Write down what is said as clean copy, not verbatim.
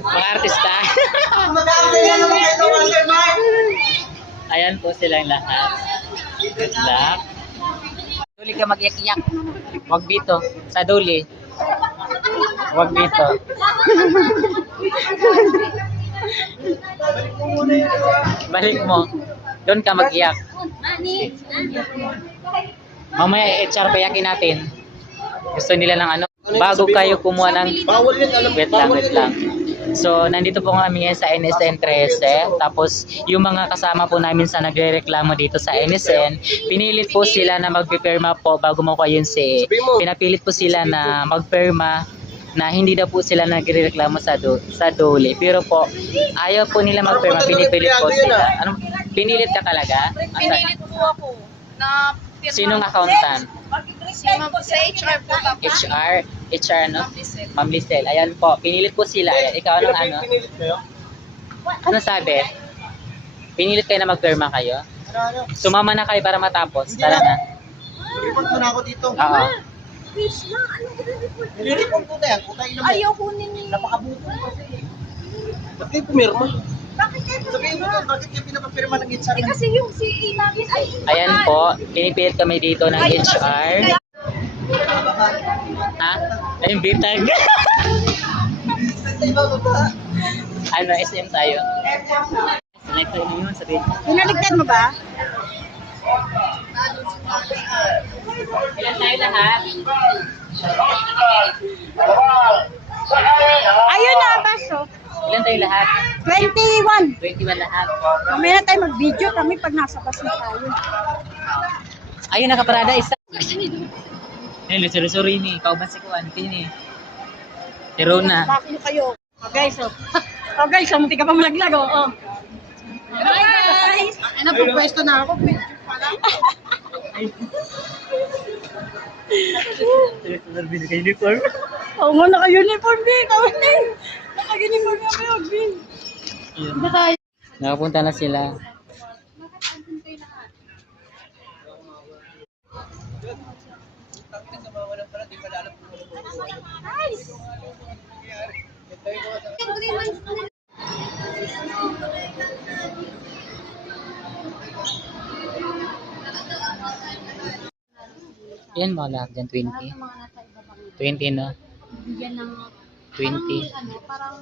Mga artista. Ayan po silang lahat. Good luck. Duli ka mag-iyak-iyak. Huwag dito. Sa duli. Huwag dito. Balik mo. Doon ka mag-iyak. Mamaya HR payakin natin. Gusto nila ng ano. Bago kayo kumuha ng... Wait lang. So, nandito po kami ngayon sa NSN 13. Tapos, yung mga kasama po namin sa nagre-reklamo dito sa NSN, pinilit po sila na magpipirma po bago makuha yung CE. Pinapilit po sila na magpirma na hindi daw po sila nagre-reklamo sa dole. Pero po, ayaw po nila magpirma, pinipilit po sila. Anong pinilit ka talaga? Pinilit po ako na pirma. Sinong accountant? Sa HR po tapos. HR no? Ma'am Lisel. Ayan po, pinilit po sila. Ayan, ikaw anong ano? Ano sabi? Pinilit kayo na magpirma kayo? Sumama na kayo para matapos. Tara na. Report mo na ako dito. Oo. Please na, anong i-report? Nire-report ko na yan. Kutayin naman. Ayaw kunin niyo. Napakabuto kasi. Ba't kayo pumirma? Bakit kayo Sabihin mo doon, bakit kayo pinapapirma ng HR? Eh kasi yung CE namin ay... Ayan po, pinipilit kami dito ng HR. Ha? Ayun, bitag. Ano, SM tayo. Select tayo yun, sabihin. Pinaligtad mo ba? Ilan tayo lahat? Ayun na, baso. Ilan tayo lahat? 21. 21 lahat. Mamaya na tayo mag-video kami pag nasa bus na tayo. Ayun, nakaparada isa. Ayun, lusuri-suri ni. Kauban si Kuan. Kini. Tirona. Bakit kayo? Oh guys, munti ka pa malaglag, oh. Hi guys! Ay, napupwesto na ako. Naka-uniform. Oo nga, naka-uniform din. Naka-uniform nga kayo, Bin. Hindi tayo. Nakapunta na sila. Yan mga lahat dyan, 20. 20 no? Bigyan ng 20. parang